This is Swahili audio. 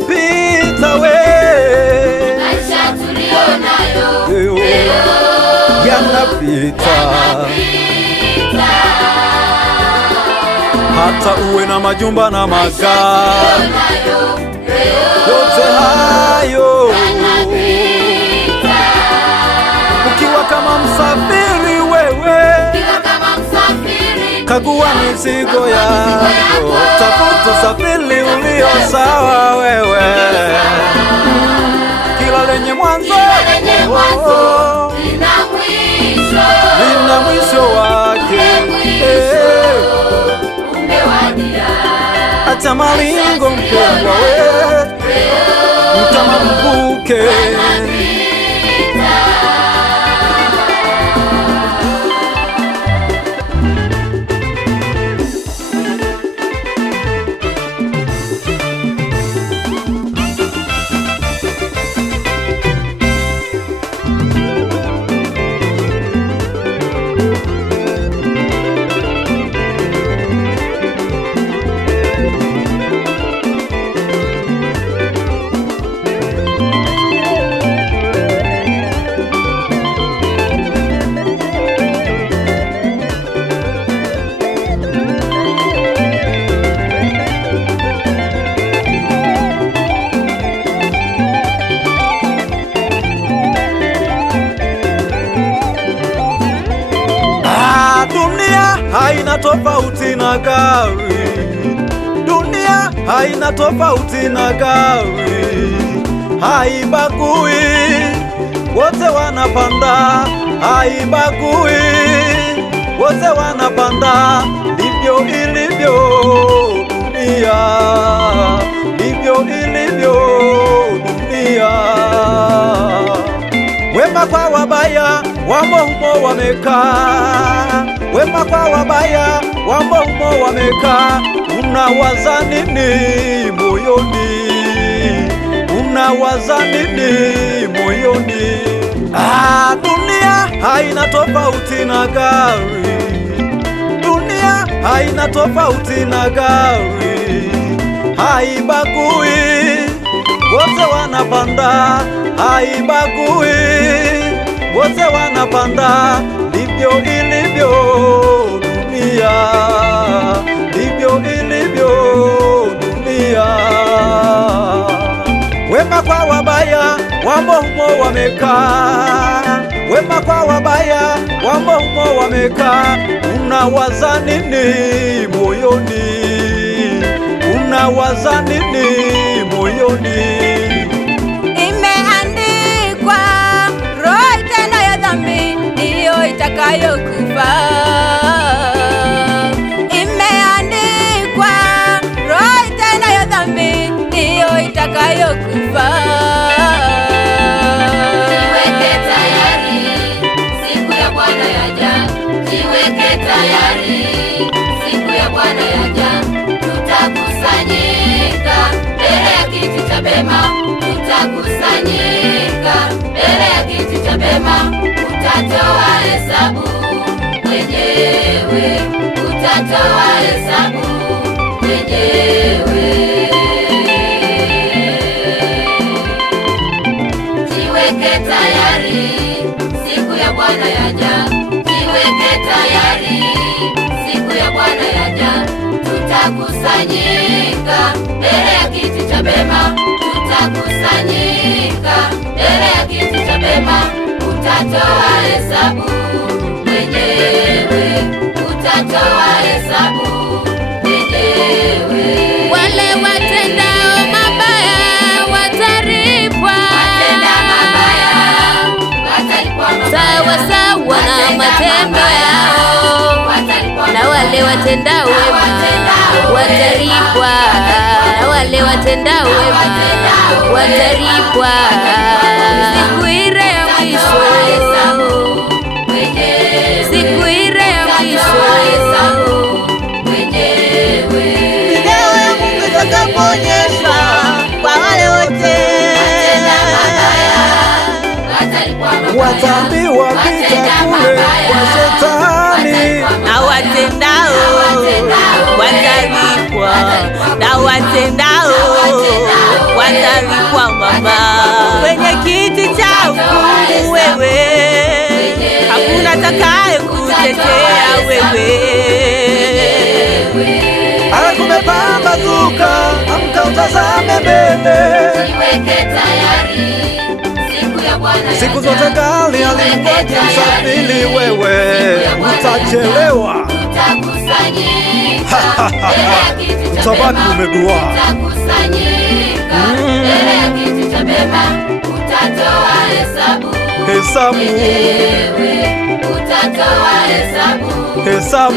yanapita maisha tulionayo yanapita. Hata uwe na majumba na magari, yote hayo ukiwa kama msafiri wewe, kagua mizigo yako, tafuta usafiri ulio sawa wewe. Kila lenye mwanzo lina mwisho wake. Acha malingo mpendwa we, kama mvuke. Haina tofauti na gari, dunia haina tofauti na gari, haibagui, wote wanapanda, haibagui, wote wanapanda. Ndivyo ilivyo dunia, ndivyo ilivyo dunia. Wema kwa wabaya wamo humo wamekaa, wema kwa wabaya wamo humo wamekaa. Unawaza nini moyoni? Unawaza nini moyoni? Dunia haina tofauti na gari, dunia haina tofauti na gari, haibagui, wote wanapanda, haibagui, wote wanapanda. Ndivyo ilivyo dunia, ndivyo ilivyo dunia. Wema kwa wabaya wamo humo wamekaa, wema kwa wabaya wamo humo wamekaa. Unawaza nini moyoni? Unawaza nini moyoni? Imeandikwa, roho itendayo dhambi ndiyo itakayokufa. Imeandikwa, roho itendayo dhambi ndiyo itakayokufa. Jiweke tayari, siku ya Bwana yaja. Jiweke tayari, siku ya Bwana yaja. Tutakusanyika mbele ya kiti cha bema, tutakusanyika mbele ya kiti cha bema. Utatoa hesabu mwenyewe, utatoa hesabu mwenyewe. Jiweke tayari, siku ya Bwana yaja. Jiweke tayari, siku ya Bwana yaja. Tutakusanyika mbele ya kiti cha bema, tutakusanyika mbele ya kiti cha bema. Utatoa hesabu mwenyewe, utatoa hesabu mwenyewe. Wale watendao mabaya watalipwa, watenda mabaya watalipwa sawa sawa na matendo yao, na wale watendao wema watalipwa, na wale watendao wema watalipwa siku ile ya mwisho, siku ile ya mwisho. Video ya Mungu itakapoonyeshwa kwa wale wote, wataambiwa pita kule kwa Shetani, na watendao watalipwa, na watendao watalipwa mama. Kwenye kiti cha hukumu wewe, hakuna atakaye kutetea wewe. Kumepambazuka, amka utazame mbele. Jiweke tayari, siku ya Bwana Siku zote gari alingoja msafiri, wewe utachelewa. Tutakusanyika mbele ya kiti cha Utabaki mema. umeduaa. Tutakusanyika mbele ya kiti cha mema. Utatoa hesabu. Hesabu. Utatoa hesabu. Hesabu.